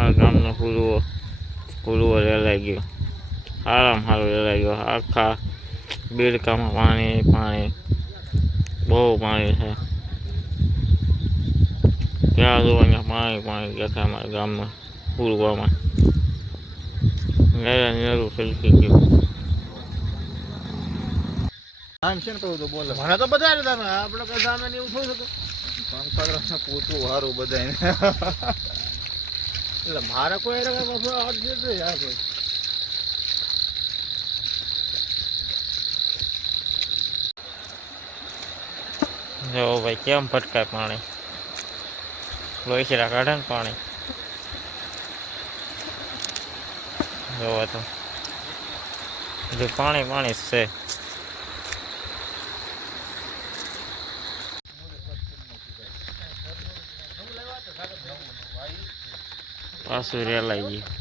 અમારા ગામનો કુલવો રેલાઈ ગયો, સારામાં સારું રેલાઈ ગયો. આખા બીડકામાં પાણી બહુ પાણી છે. ત્યાં જો અહીંયા પાણી દેખાય અમારા ગામમાં કુલવામાં. નેરું સલકી ગયું. આમ છે ને કહું તો બોલે મને તો બધા તમે આપણે કઈ સામે ને એવું થોડું શકે. પંખા પૂછવું સારું બધા એટલે મારે કોઈ યાર કોઈ જો ભાઈ કેમ ભટકાય પાણી, લોહીશીરા કાઢે ને પાણી. જોવો તો બધું પાણી જ છે. પાછું રેલાઈ ગયું.